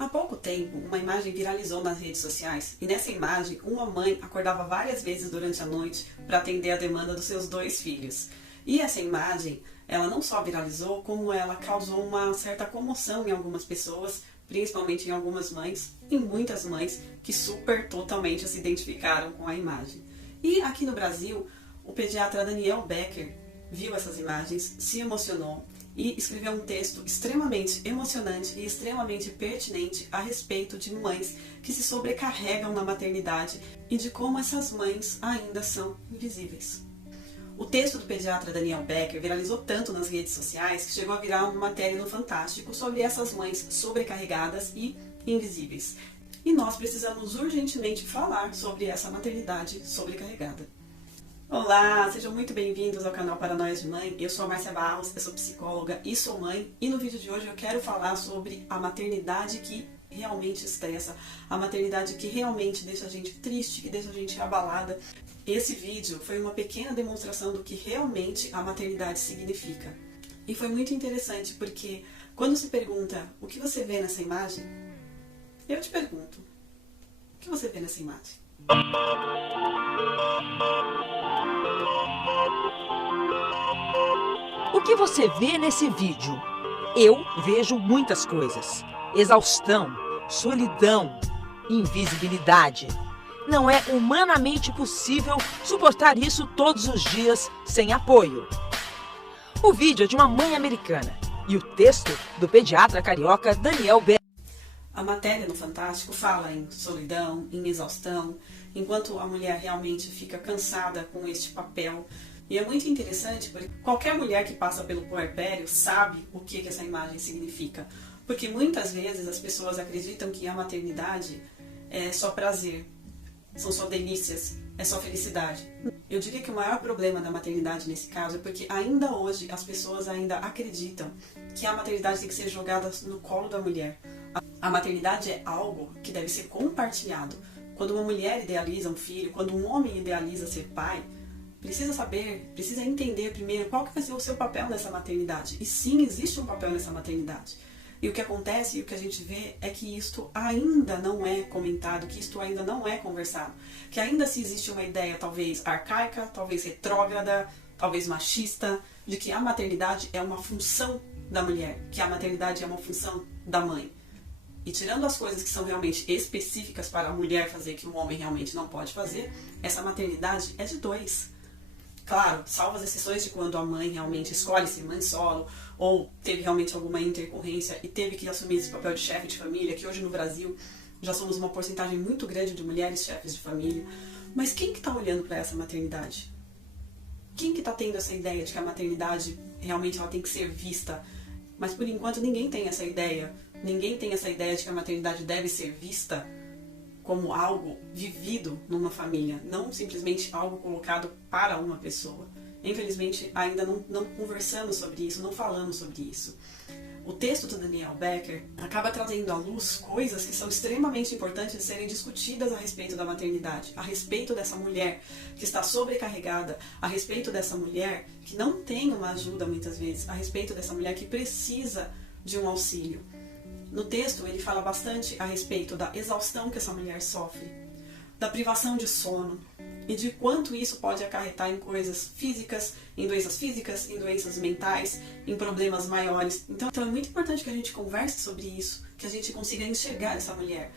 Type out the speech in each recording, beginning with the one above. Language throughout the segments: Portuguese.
Há pouco tempo, uma imagem viralizou nas redes sociais e nessa imagem, uma mãe acordava várias vezes durante a noite para atender a demanda dos seus 2 filhos. E essa imagem, ela não só viralizou, como ela causou uma certa comoção em algumas pessoas, principalmente em algumas mães, e muitas mães que totalmente se identificaram com a imagem. E aqui no Brasil, o pediatra Daniel Becker viu essas imagens, se emocionou e escreveu um texto extremamente emocionante e extremamente pertinente a respeito de mães que se sobrecarregam na maternidade e de como essas mães ainda são invisíveis. O texto do pediatra Daniel Becker viralizou tanto nas redes sociais que chegou a virar uma matéria no Fantástico sobre essas mães sobrecarregadas e invisíveis. E nós precisamos urgentemente falar sobre essa maternidade sobrecarregada. Olá, sejam muito bem-vindos ao canal Paranoias de Mãe. Eu sou a Márcia Barros, eu sou psicóloga e sou mãe. E no vídeo de hoje eu quero falar sobre a maternidade que realmente estressa, a maternidade que realmente deixa a gente triste, que deixa a gente abalada. Esse vídeo foi uma pequena demonstração do que realmente a maternidade significa. E foi muito interessante porque quando se pergunta o que você vê nessa imagem, eu te pergunto, o que você vê nessa imagem? O que você vê nesse vídeo? Eu vejo muitas coisas. Exaustão, solidão, invisibilidade. Não é humanamente possível suportar isso todos os dias sem apoio. O vídeo é de uma mãe americana e o texto do pediatra carioca Daniel Becker. A matéria no Fantástico fala em solidão, em exaustão, enquanto a mulher realmente fica cansada com este papel. E é muito interessante porque qualquer mulher que passa pelo puerpério sabe o que essa imagem significa. Porque muitas vezes as pessoas acreditam que a maternidade é só prazer, são só delícias, é só felicidade. Eu diria que o maior problema da maternidade nesse caso é porque ainda hoje as pessoas ainda acreditam que a maternidade tem que ser jogada no colo da mulher. A maternidade é algo que deve ser compartilhado. Quando uma mulher idealiza um filho, quando um homem idealiza ser pai, precisa saber, precisa entender primeiro qual que vai ser o seu papel nessa maternidade. E sim, existe um papel nessa maternidade. E o que acontece e o que a gente vê é que isto ainda não é comentado, que isto ainda não é conversado. Que ainda se existe uma ideia talvez arcaica, talvez retrógrada, talvez machista, de que a maternidade é uma função da mulher, que a maternidade é uma função da mãe. E tirando as coisas que são realmente específicas para a mulher fazer, que o homem realmente não pode fazer, essa maternidade é de 2. Claro, salvo as exceções de quando a mãe realmente escolhe ser mãe solo, ou teve realmente alguma intercorrência e teve que assumir esse papel de chefe de família, que hoje no Brasil já somos uma porcentagem muito grande de mulheres chefes de família. Mas quem que está olhando para essa maternidade? Quem que está tendo essa ideia de que a maternidade realmente ela tem que ser vista? Mas por enquanto ninguém tem essa ideia. Ninguém tem essa ideia de que a maternidade deve ser vista como algo vivido numa família, não simplesmente algo colocado para uma pessoa. Infelizmente, ainda não conversamos sobre isso, não falamos sobre isso. O texto do Daniel Becker acaba trazendo à luz coisas que são extremamente importantes de serem discutidas a respeito da maternidade, a respeito dessa mulher que está sobrecarregada, a respeito dessa mulher que não tem uma ajuda muitas vezes, a respeito dessa mulher que precisa de um auxílio. No texto, ele fala bastante a respeito da exaustão que essa mulher sofre, da privação de sono e de quanto isso pode acarretar em coisas físicas, em doenças mentais, em problemas maiores. Então é muito importante que a gente converse sobre isso, que a gente consiga enxergar essa mulher.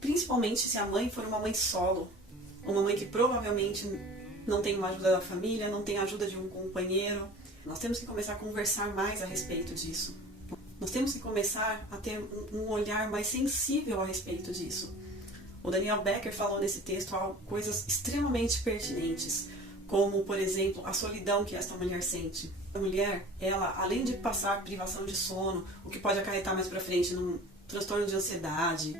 Principalmente se a mãe for uma mãe solo, uma mãe que provavelmente não tem uma ajuda da família, não tem a ajuda de um companheiro. Nós temos que começar a conversar mais a respeito disso. Nós temos que começar a ter um olhar mais sensível a respeito disso. O Daniel Becker falou nesse texto coisas extremamente pertinentes, como, por exemplo, a solidão que esta mulher sente. A mulher, ela, além de passar privação de sono, o que pode acarretar mais pra frente num transtorno de ansiedade,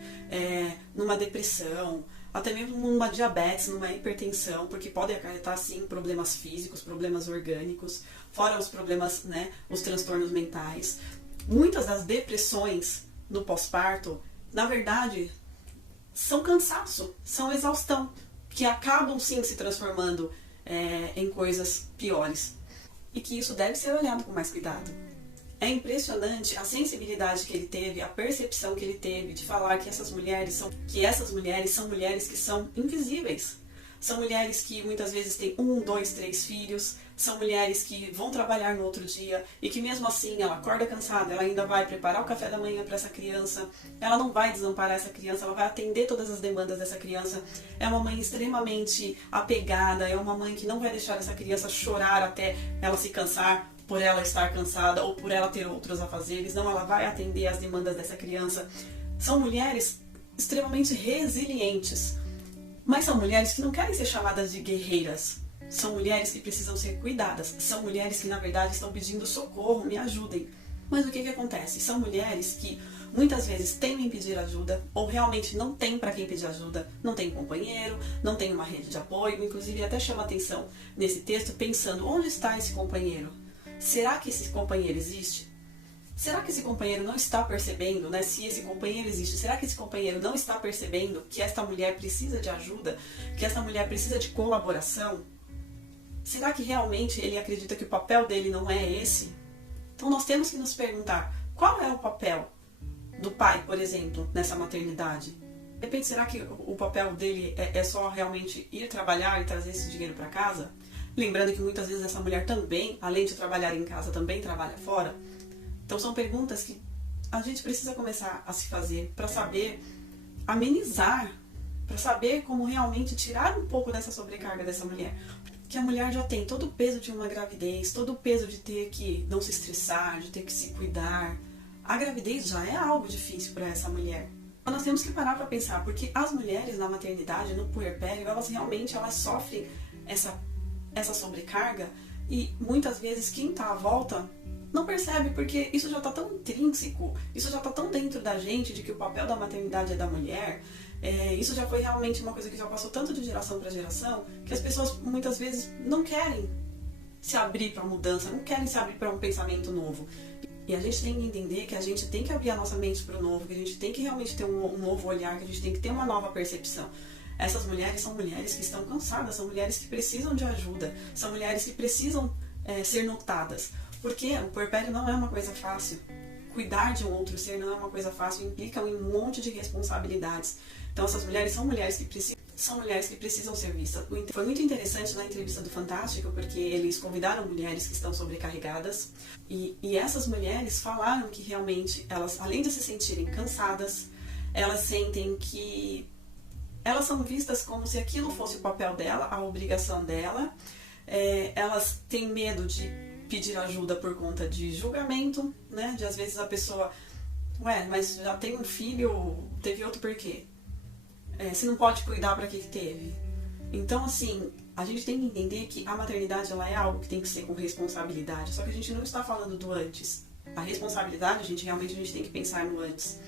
numa depressão, até mesmo numa diabetes, numa hipertensão, porque pode acarretar, sim, problemas físicos, problemas orgânicos, fora os problemas, os transtornos mentais. Muitas das depressões no pós-parto, na verdade, são cansaço, são exaustão, que acabam sim se transformando em coisas piores. E que isso deve ser olhado com mais cuidado. É impressionante a sensibilidade que ele teve, a percepção que ele teve de falar que essas mulheres são mulheres que são invisíveis. São mulheres que muitas vezes têm 1, 2, 3 filhos, são mulheres que vão trabalhar no outro dia e que mesmo assim ela acorda cansada, ela ainda vai preparar o café da manhã para essa criança, ela não vai desamparar essa criança, ela vai atender todas as demandas dessa criança. É uma mãe extremamente apegada, é uma mãe que não vai deixar essa criança chorar até ela se cansar, por ela estar cansada ou por ela ter outros afazeres, não, ela vai atender as demandas dessa criança. São mulheres extremamente resilientes. Mas são mulheres que não querem ser chamadas de guerreiras. São mulheres que precisam ser cuidadas. São mulheres que, na verdade, estão pedindo socorro, me ajudem. Mas o que acontece? São mulheres que muitas vezes temem pedir ajuda ou realmente não tem para quem pedir ajuda. Não tem um companheiro, não tem uma rede de apoio. Inclusive, até chama atenção nesse texto pensando, onde está esse companheiro? Será que esse companheiro existe? Será que esse companheiro não está percebendo, né? Se esse companheiro existe, será que esse companheiro não está percebendo que esta mulher precisa de ajuda? Que esta mulher precisa de colaboração? Será que realmente ele acredita que o papel dele não é esse? Então nós temos que nos perguntar, qual é o papel do pai, por exemplo, nessa maternidade? De repente, será que o papel dele é só realmente ir trabalhar e trazer esse dinheiro para casa? Lembrando que muitas vezes essa mulher também, além de trabalhar em casa, também trabalha fora. Então são perguntas que a gente precisa começar a se fazer para saber amenizar, para saber como realmente tirar um pouco dessa sobrecarga dessa mulher. Que a mulher já tem todo o peso de uma gravidez, todo o peso de ter que não se estressar, de ter que se cuidar. A gravidez já é algo difícil para essa mulher. Então nós temos que parar para pensar, porque as mulheres na maternidade, no puerpério, elas sofrem essa sobrecarga e muitas vezes quem está à volta não percebe, porque isso já está tão intrínseco, isso já está tão dentro da gente, de que o papel da maternidade é da mulher, isso já foi realmente uma coisa que já passou tanto de geração para geração, que as pessoas muitas vezes não querem se abrir para mudança, não querem se abrir para um pensamento novo. E a gente tem que entender que a gente tem que abrir a nossa mente para o novo, que a gente tem que realmente ter um novo olhar, que a gente tem que ter uma nova percepção. Essas mulheres são mulheres que estão cansadas, são mulheres que precisam de ajuda, são mulheres que precisam ser notadas. Porque o puerpério não é uma coisa fácil. Cuidar de um outro ser não é uma coisa fácil, implica um monte de responsabilidades. Então essas mulheres são mulheres que precisam ser vistas. Foi muito interessante na entrevista do Fantástico, porque eles convidaram mulheres que estão sobrecarregadas e essas mulheres falaram que realmente elas, além de se sentirem cansadas, elas sentem que elas são vistas como se aquilo fosse o papel dela, a obrigação dela. Elas têm medo de pedir ajuda por conta de julgamento, né? De às vezes a pessoa, mas já tem um filho, teve outro por quê? Se não pode cuidar, para que teve? Então, assim, a gente tem que entender que a maternidade ela é algo que tem que ser com responsabilidade, só que a gente não está falando do antes. A responsabilidade, a gente tem que pensar no antes,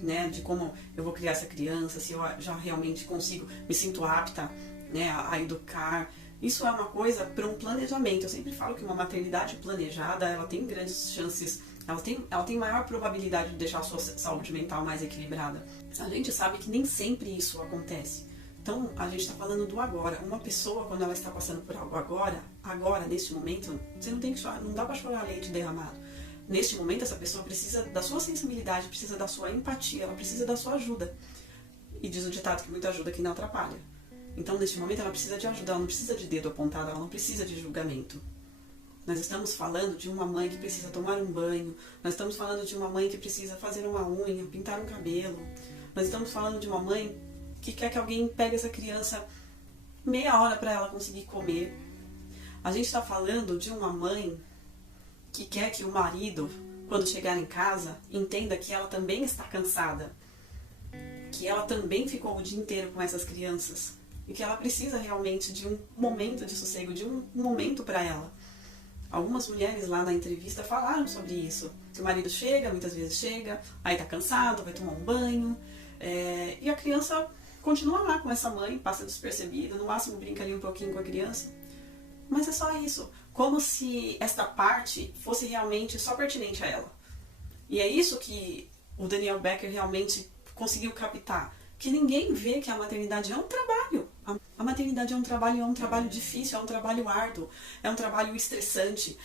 né? De como eu vou criar essa criança, se eu já realmente consigo, me sinto apta, né, a educar. Isso é uma coisa para um planejamento. Eu sempre falo que uma maternidade planejada, ela tem grandes chances, ela tem maior probabilidade de deixar a sua saúde mental mais equilibrada. A gente sabe que nem sempre isso acontece. Então, a gente está falando do agora. Uma pessoa, quando ela está passando por algo agora, neste momento, você não tem que chorar, não dá para chorar leite derramado. Neste momento, essa pessoa precisa da sua sensibilidade, precisa da sua empatia, ela precisa da sua ajuda. E diz o ditado que muita ajuda que não atrapalha. Então, neste momento, ela precisa de ajuda, ela não precisa de dedo apontado, ela não precisa de julgamento. Nós estamos falando de uma mãe que precisa tomar um banho, nós estamos falando de uma mãe que precisa fazer uma unha, pintar um cabelo, nós estamos falando de uma mãe que quer que alguém pegue essa criança meia hora para ela conseguir comer. A gente está falando de uma mãe que quer que o marido, quando chegar em casa, entenda que ela também está cansada, que ela também ficou o dia inteiro com essas crianças. E que ela precisa realmente de um momento de sossego, de um momento para ela. Algumas mulheres lá na entrevista falaram sobre isso. Que o marido chega, muitas vezes chega, aí tá cansado, vai tomar um banho. E a criança continua lá com essa mãe, passa despercebida, no máximo brinca ali um pouquinho com a criança. Mas é só isso. Como se esta parte fosse realmente só pertinente a ela. E é isso que o Daniel Becker realmente conseguiu captar. Que ninguém vê que a maternidade é um trabalho. A maternidade é um trabalho difícil, é um trabalho árduo, é um trabalho estressante,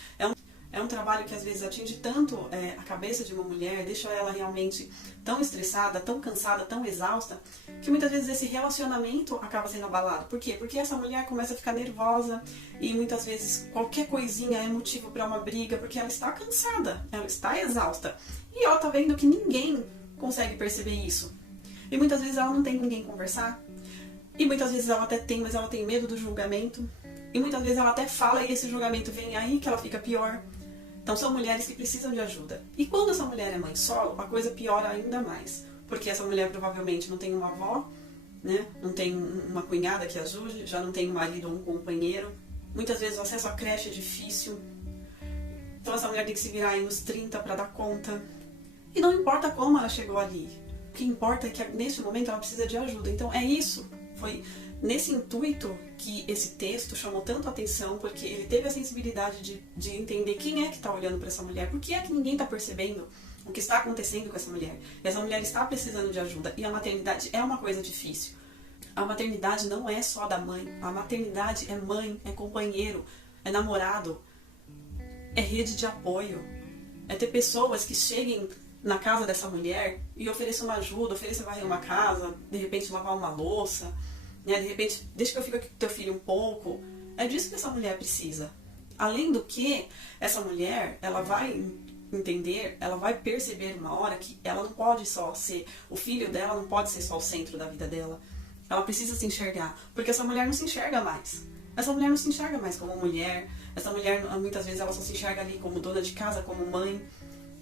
É um trabalho que às vezes atinge tanto a cabeça de uma mulher, deixa ela realmente tão estressada, tão cansada, tão exausta, que muitas vezes esse relacionamento acaba sendo abalado. Por quê? Porque essa mulher começa a ficar nervosa e muitas vezes qualquer coisinha é motivo para uma briga, porque ela está cansada, ela está exausta. E ela está vendo que ninguém consegue perceber isso. E muitas vezes ela não tem com quem conversar. E muitas vezes ela até tem, mas ela tem medo do julgamento. E muitas vezes ela até fala e esse julgamento vem aí que ela fica pior. Então são mulheres que precisam de ajuda. E quando essa mulher é mãe solo, a coisa piora ainda mais. Porque essa mulher provavelmente não tem uma avó, né? Não tem uma cunhada que ajude, já não tem um marido ou um companheiro. Muitas vezes o acesso à creche é difícil. Então essa mulher tem que se virar aí nos 30 para dar conta. E não importa como ela chegou ali. O que importa é que nesse momento ela precisa de ajuda. Então é isso. Foi nesse intuito que esse texto chamou tanto a atenção, porque ele teve a sensibilidade de entender quem é que está olhando para essa mulher, por que é que ninguém está percebendo o que está acontecendo com essa mulher. E essa mulher está precisando de ajuda, e a maternidade é uma coisa difícil. A maternidade não é só da mãe, a maternidade é mãe, é companheiro, é namorado, é rede de apoio, é ter pessoas que cheguem na casa dessa mulher e ofereçam uma ajuda, ofereçam varrer uma casa, de repente lavar uma louça, né? De repente, deixa que eu fique aqui com teu filho um pouco. É disso que essa mulher precisa. Além do que, essa mulher, ela vai entender, ela vai perceber uma hora que ela não pode só ser, o filho dela não pode ser só o centro da vida dela. Ela precisa se enxergar, porque essa mulher não se enxerga mais. Essa mulher não se enxerga mais como mulher, essa mulher, muitas vezes, ela só se enxerga ali como dona de casa, como mãe,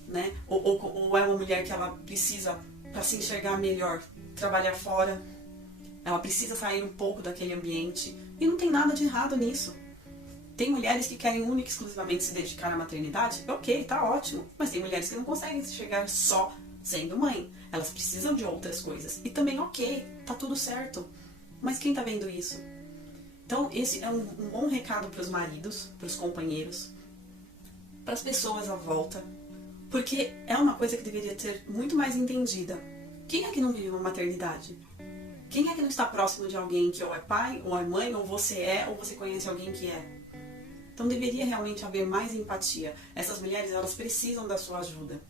né? Ou é uma mulher que ela precisa, para se enxergar melhor, trabalhar fora. Ela precisa sair um pouco daquele ambiente. E não tem nada de errado nisso. Tem mulheres que querem única e exclusivamente se dedicar à maternidade. Ok, tá ótimo. Mas tem mulheres que não conseguem chegar só sendo mãe. Elas precisam de outras coisas. E também ok, tá tudo certo. Mas quem tá vendo isso? Então esse é um bom recado para os maridos, para os companheiros, para as pessoas à volta. Porque é uma coisa que deveria ser muito mais entendida. Quem é que não vive uma maternidade? Quem é que não está próximo de alguém que ou é pai, ou é mãe, ou você conhece alguém que é? Então deveria realmente haver mais empatia. Essas mulheres, elas precisam da sua ajuda.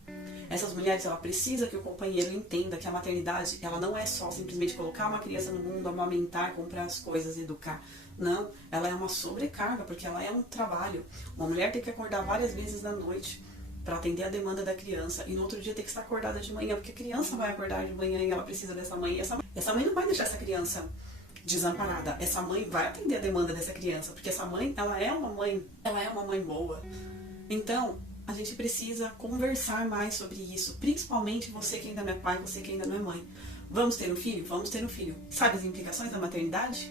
Essas mulheres, ela precisa que o companheiro entenda que a maternidade, ela não é só simplesmente colocar uma criança no mundo, amamentar, comprar as coisas, educar. Não, ela é uma sobrecarga, porque ela é um trabalho. Uma mulher tem que acordar várias vezes na noite para atender a demanda da criança, e no outro dia tem que estar acordada de manhã, porque a criança vai acordar de manhã e ela precisa dessa mãe. E essa mãe não vai deixar essa criança desamparada. Essa mãe vai atender a demanda dessa criança, porque essa mãe, ela é uma mãe boa. Então, a gente precisa conversar mais sobre isso, principalmente você que ainda não é pai, você que ainda não é mãe. Vamos ter um filho? Vamos ter um filho. Sabe as implicações da maternidade?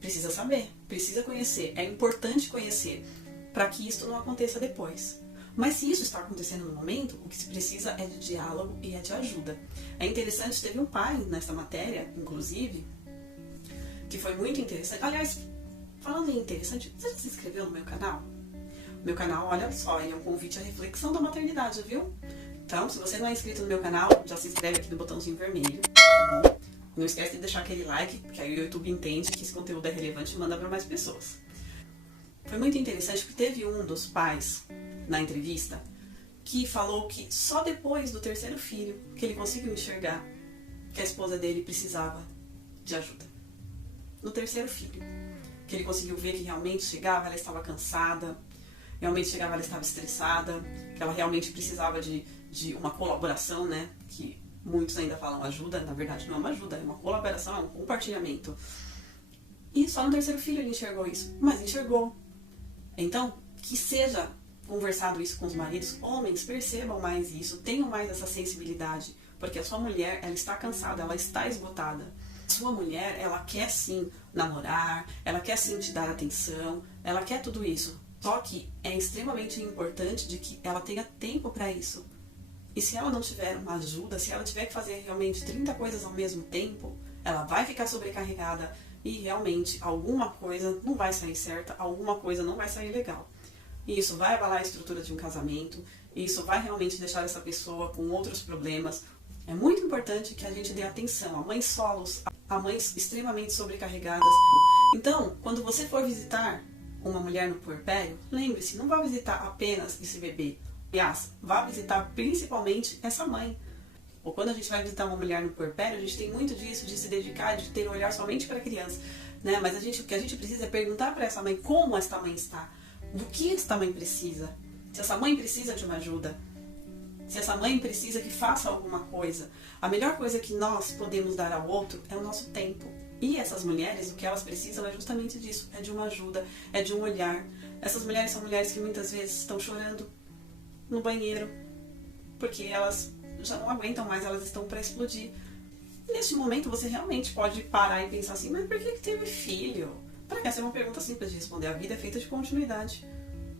Precisa saber, precisa conhecer. É importante conhecer para que isso não aconteça depois. Mas se isso está acontecendo no momento, o que se precisa é de diálogo e é de ajuda. É interessante, teve um pai nessa matéria, inclusive, que foi muito interessante. Aliás, falando em interessante, você já se inscreveu no meu canal? Meu canal, olha só, ele é um convite à reflexão da maternidade, viu? Então, se você não é inscrito no meu canal, já se inscreve aqui no botãozinho vermelho, tá bom? Não esquece de deixar aquele like, porque aí o YouTube entende que esse conteúdo é relevante e manda para mais pessoas. Foi muito interessante porque teve um dos pais na entrevista que falou que só depois do terceiro filho que ele conseguiu enxergar que a esposa dele precisava de ajuda. No terceiro filho, que ele conseguiu ver que realmente chegava, ela estava cansada, realmente chegava, ela estava estressada, que ela realmente precisava de uma colaboração, né? Que muitos ainda falam ajuda, na verdade não é uma ajuda, é uma colaboração, é um compartilhamento. E só no terceiro filho ele enxergou isso, mas enxergou. Então, que seja conversado isso com os maridos, homens, percebam mais isso, tenham mais essa sensibilidade, porque a sua mulher, ela está cansada, ela está esgotada. Sua mulher, ela quer sim namorar, ela quer sim te dar atenção, ela quer tudo isso. Só que é extremamente importante de que ela tenha tempo para isso. E se ela não tiver uma ajuda, se ela tiver que fazer realmente 30 coisas ao mesmo tempo, ela vai ficar sobrecarregada e realmente alguma coisa não vai sair certa, alguma coisa não vai sair legal. E isso vai abalar a estrutura de um casamento, e isso vai realmente deixar essa pessoa com outros problemas. É muito importante que a gente dê atenção a mães solos, a mães extremamente sobrecarregadas. Então, quando você for visitar uma mulher no puerpério, lembre-se, não vá visitar apenas esse bebê. Aliás, vá visitar principalmente essa mãe. Ou quando a gente vai visitar uma mulher no puerpério, a gente tem muito disso, de se dedicar, de ter um olhar somente para a criança, né? Mas o que a gente precisa é perguntar para essa mãe como esta mãe está, do que esta mãe precisa. Se essa mãe precisa de uma ajuda, se essa mãe precisa que faça alguma coisa. A melhor coisa que nós podemos dar ao outro é o nosso tempo. E essas mulheres, o que elas precisam é justamente disso, é de uma ajuda, é de um olhar. Essas mulheres são mulheres que muitas vezes estão chorando no banheiro, porque elas já não aguentam mais, elas estão para explodir. Neste momento você realmente pode parar e pensar assim, mas por que teve filho? Para essa é uma pergunta simples de responder. A vida é feita de continuidade.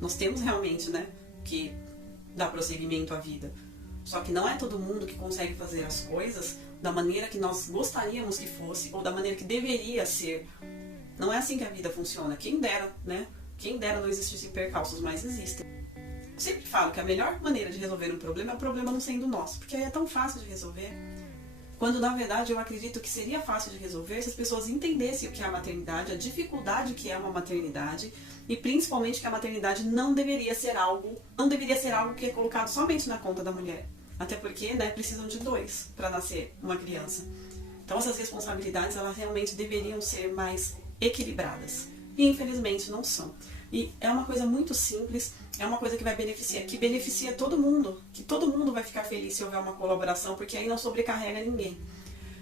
Nós temos realmente, né, que dar prosseguimento à vida. Só que não é todo mundo que consegue fazer as coisas da maneira que nós gostaríamos que fosse, ou da maneira que deveria ser. Não é assim que a vida funciona. Quem dera, né? Quem dera não existissem percalços, mas existem. Eu sempre falo que a melhor maneira de resolver um problema é o problema não sendo nosso, porque aí é tão fácil de resolver. Quando, na verdade, eu acredito que seria fácil de resolver se as pessoas entendessem o que é a maternidade, a dificuldade que é uma maternidade, e principalmente que a maternidade não deveria ser algo que é colocado somente na conta da mulher. Até porque, né, precisam de dois para nascer uma criança. Então essas responsabilidades, elas realmente deveriam ser mais equilibradas. E infelizmente não são. E é uma coisa muito simples, é uma coisa que beneficia todo mundo, que todo mundo vai ficar feliz se houver uma colaboração, porque aí não sobrecarrega ninguém.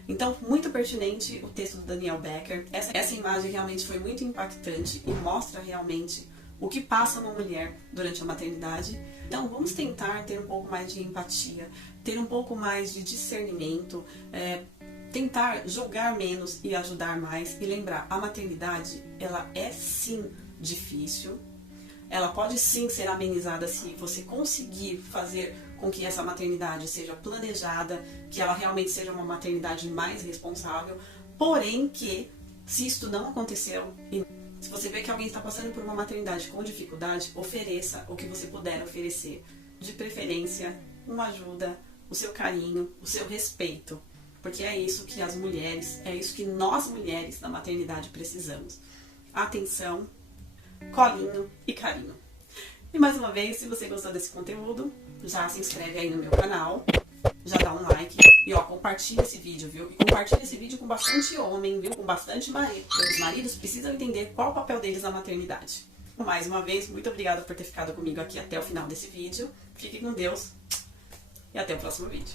Então, muito pertinente o texto do Daniel Becker. Essa imagem realmente foi muito impactante e mostra realmente o que passa uma mulher durante a maternidade. Então, vamos tentar ter um pouco mais de empatia, ter um pouco mais de discernimento, tentar julgar menos e ajudar mais. E lembrar, a maternidade, ela é sim difícil. Ela pode sim ser amenizada se você conseguir fazer com que essa maternidade seja planejada, que ela realmente seja uma maternidade mais responsável, porém que, se isto não aconteceu, e se você vê que alguém está passando por uma maternidade com dificuldade, ofereça o que você puder oferecer. De preferência, uma ajuda, o seu carinho, o seu respeito, porque é isso que as mulheres, é isso que nós mulheres na maternidade precisamos. Atenção, colinho e carinho. E mais uma vez, se você gostou desse conteúdo, já se inscreve aí no meu canal, já dá um like e ó, compartilha esse vídeo, viu? E compartilha esse vídeo com bastante homem, viu? Com bastante marido. Os maridos precisam entender qual o papel deles na maternidade. Mais uma vez, muito obrigada por ter ficado comigo aqui até o final desse vídeo. Fique com Deus e até o próximo vídeo.